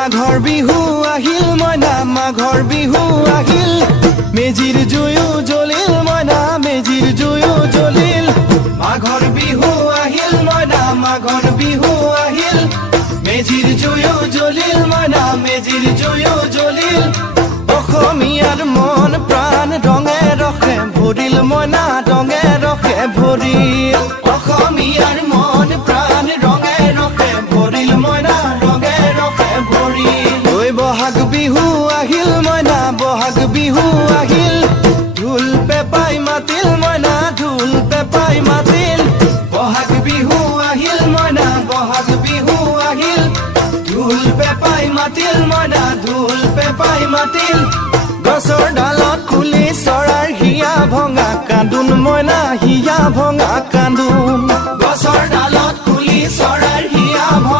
মাঘৰ বিহু আহিল মইনা মাঘৰ বিহু আহিল মেজিৰ জুয়ো জ্বলিল মইনা মেজিৰ জুয়ো জ্বলিল মাঘৰ বিহু আহিল মইনা মাঘৰ বিহু আহিল মেজিৰ জুয়ো জ্বলিল মইনা মেজিৰ জুয়ো জ্বলিল অসমীয়াৰ মন প্ৰাণ ৰঙে ৰখে ভৰিল মইনা ৰঙে ৰখে ভৰিল অসমীয়াৰ মন প্ৰাণ ৰঙে ৰখে ভৰিল মইনা ৰঙে ৰখে ভৰিল ঐ বহাগ বিহু আহিল মইনা বহাগ বিহু আহিল ঢোল পেপাই মাতিল মইনা ঢোল পেপাই মাতিল বহাগ বিহু আহিল মইনা বহাগ বিহু আহিল ঢোল পেপাই মাতিল মইনা ঢোল পেপাই মাতিল গছৰ ডালত কুলি চৰাৰ হিয়া ভঙা কান্দোন মইনা হিয়া ভঙা কান্দোন গছৰ ডালত কুলি চৰাৰ হিয়া ভঙা